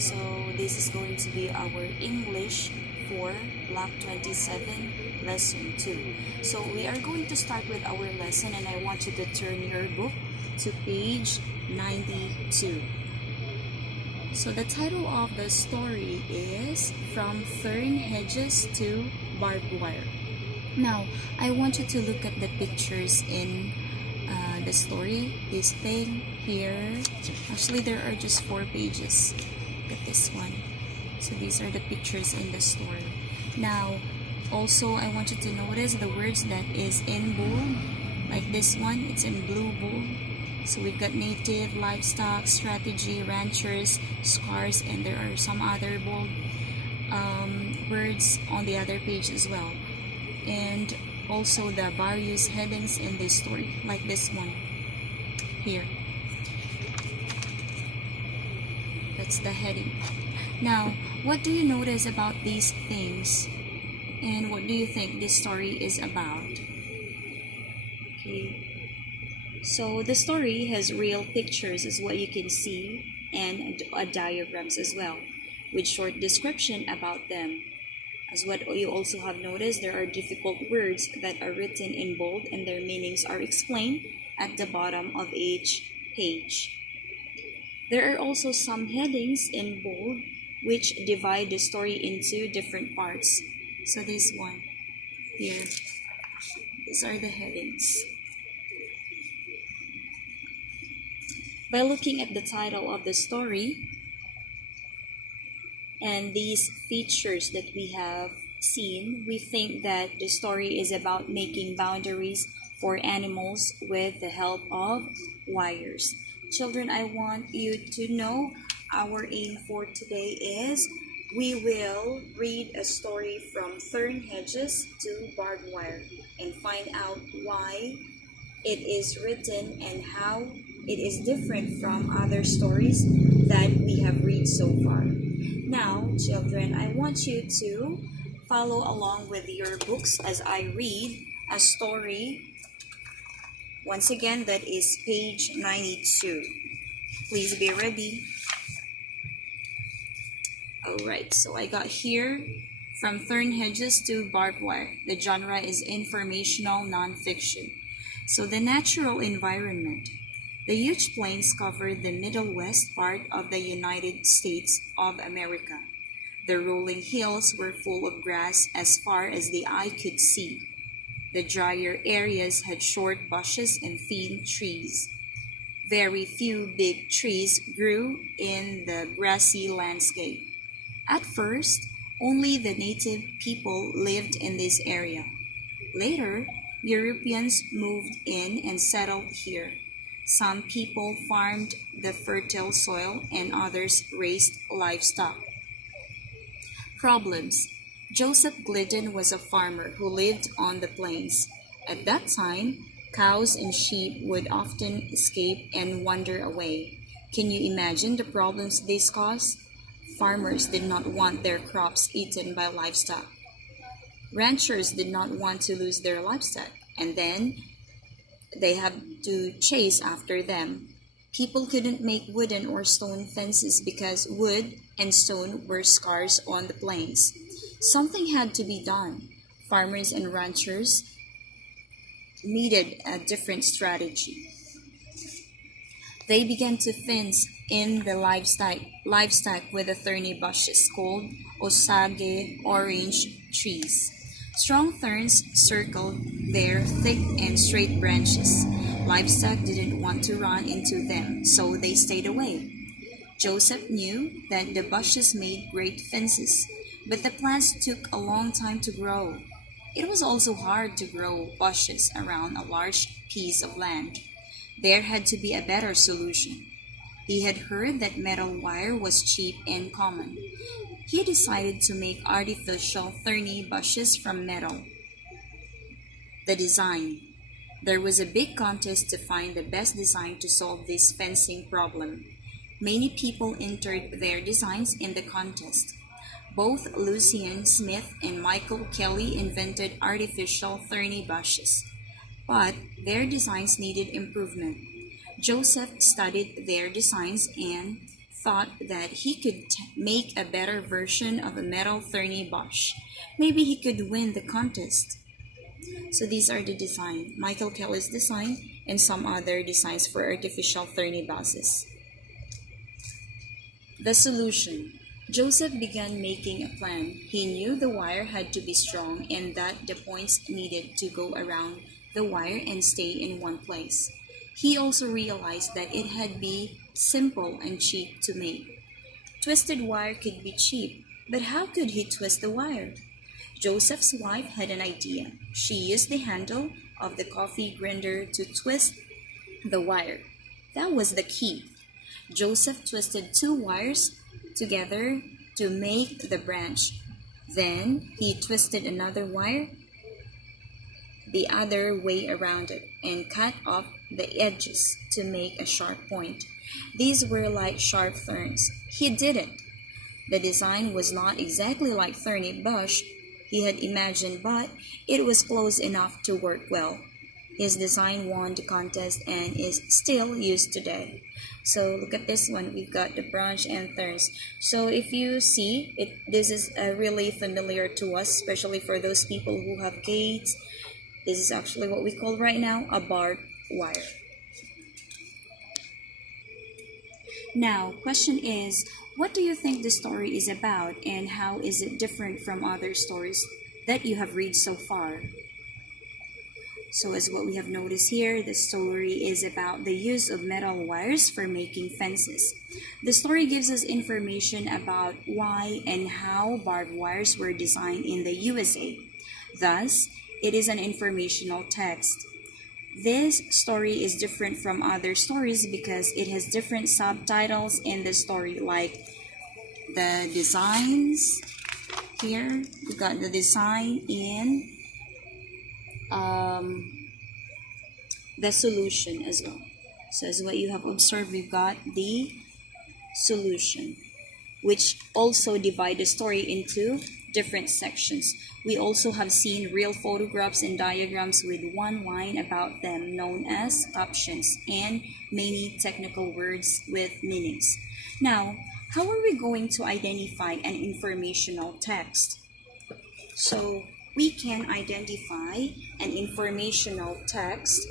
So this is going to be our English for Block 27 Lesson 2. So we are going to start with our lesson, and I want you to turn your book to page 92. So the title of the story is From Thorn Hedges to Barbed Wire. Now, I want you to look at the pictures in the story. This thing here, actually there are just 4 pages. Look at this one. So these are the pictures in the story. Now, also I want you to notice the words that is in bold. Like this one, it's in blue bold. So we've got native, livestock, strategy, ranchers, scars, and there are some other bold words on the other page as well. And also the various headings in this story, like this one here. That's the heading. Now, what do you notice about these things? And what do you think this story is about? Okay. So the story has real pictures, is what you can see, and diagrams as well, with short description about them. As what you also have noticed, there are difficult words that are written in bold and their meanings are explained at the bottom of each page. There are also some headings in bold which divide the story into different parts. So this one here, these are the headings. By looking at the title of the story and these features that we have seen, we think that the story is about making boundaries for animals with the help of wires. Children, I want you to know our aim for today is we will read a story from thorn hedges to barbed wire and find out why it is written and how it is different from other stories that we have read so far. Now, children, I want you to follow along with your books as I read a story. Once again, that is page 92. Please be ready. Alright, so I got here From Thorn Hedges to Barbed Wire. The genre is informational nonfiction. So the natural environment. The huge plains covered the middle west part of the United States of America. The rolling hills were full of grass as far as the eye could see. The drier areas had short bushes and thin trees. Very few big trees grew in the grassy landscape. At first, only the native people lived in this area. Later, Europeans moved in and settled here. Some people farmed the fertile soil and others raised livestock. Problems. Joseph Glidden was a farmer who lived on the plains. At that time, cows and sheep would often escape and wander away. Can you imagine the problems this caused? Farmers did not want their crops eaten by livestock. Ranchers did not want to lose their livestock, and then they had to chase after them. People couldn't make wooden or stone fences because wood and stone were scarce on the plains. Something had to be done. Farmers and ranchers needed a different strategy. They began to fence in the livestock with the thorny bushes called osage orange trees. Strong thorns circled their thick and straight branches. Livestock didn't want to run into them, so they stayed away. Joseph knew that the bushes made great fences, but the plants took a long time to grow. It was also hard to grow bushes around a large piece of land. There had to be a better solution. He had heard that metal wire was cheap and common. He decided to make artificial thorny bushes from metal. The design. There was a big contest to find the best design to solve this fencing problem. Many people entered their designs in the contest. Both Lucien Smith and Michael Kelly invented artificial thorny bushes, but their designs needed improvement. Joseph studied their designs and thought that he could make a better version of a metal thorny bush. Maybe he could win the contest. So these are the design. Michael Kelly's design and some other designs for artificial thorny buses. The solution. Joseph began making a plan. He knew the wire had to be strong and that the points needed to go around the wire and stay in one place. He also realized that it had be simple and cheap to make. Twisted wire could be cheap, but how could he twist the wire? Joseph's wife had an idea. She used the handle of the coffee grinder to twist the wire. That was the key. Joseph twisted two wires together to make the branch. Then he twisted another wire the other way around it and cut off the edges to make a sharp point. These were like sharp thorns. He did it. The design was not exactly like thorny bush he had imagined, but it was close enough to work well. His design won the contest and is still used today. So look at this one. We've got the branch and thorns. So if you see it, this is really familiar to us, especially for those people who have gates. This is actually what we call right now a barbed wire. Now, question is, what do you think the story is about and how is it different from other stories that you have read so far? So as what we have noticed here, the story is about the use of metal wires for making fences. The story gives us information about why and how barbed wires were designed in the USA. Thus, it is an informational text. This story is different from other stories because it has different subtitles in the story, like the designs. Here, we got the design in the solution as well. So as what you have observed, we've got the solution, which also divide the story into different sections. We also have seen real photographs and diagrams with one line about them known as captions and many technical words with meanings. Now, how are we going to identify an informational text? So we can identify an informational text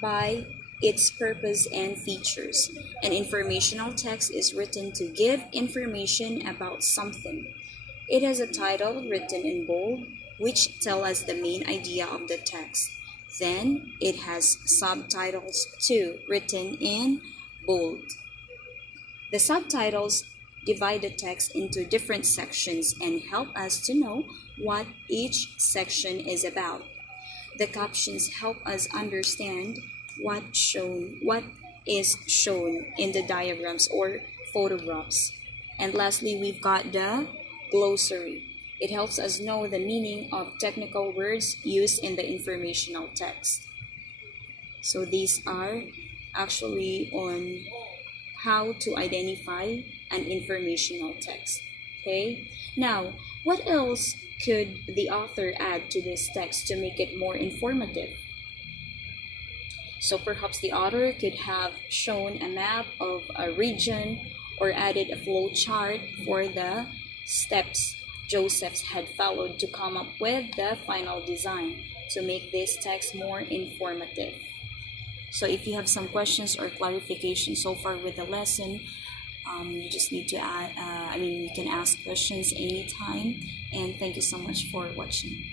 by its purpose and features. An informational text is written to give information about something. It has a title written in bold, which tell us the main idea of the text. Then it has subtitles too, written in bold. The subtitles divide the text into different sections and help us to know what each section is about. The captions help us understand what is shown in the diagrams or photographs. And lastly, we've got the glossary. It helps us know the meaning of technical words used in the informational text. So these are actually on how to identify an informational text. Okay? Now, what else could the author add to this text to make it more informative? So perhaps the author could have shown a map of a region or added a flow chart for the steps Joseph had followed to come up with the final design to make this text more informative. So if you have some questions or clarification so far with the lesson, you just need to you can ask questions anytime. And thank you so much for watching.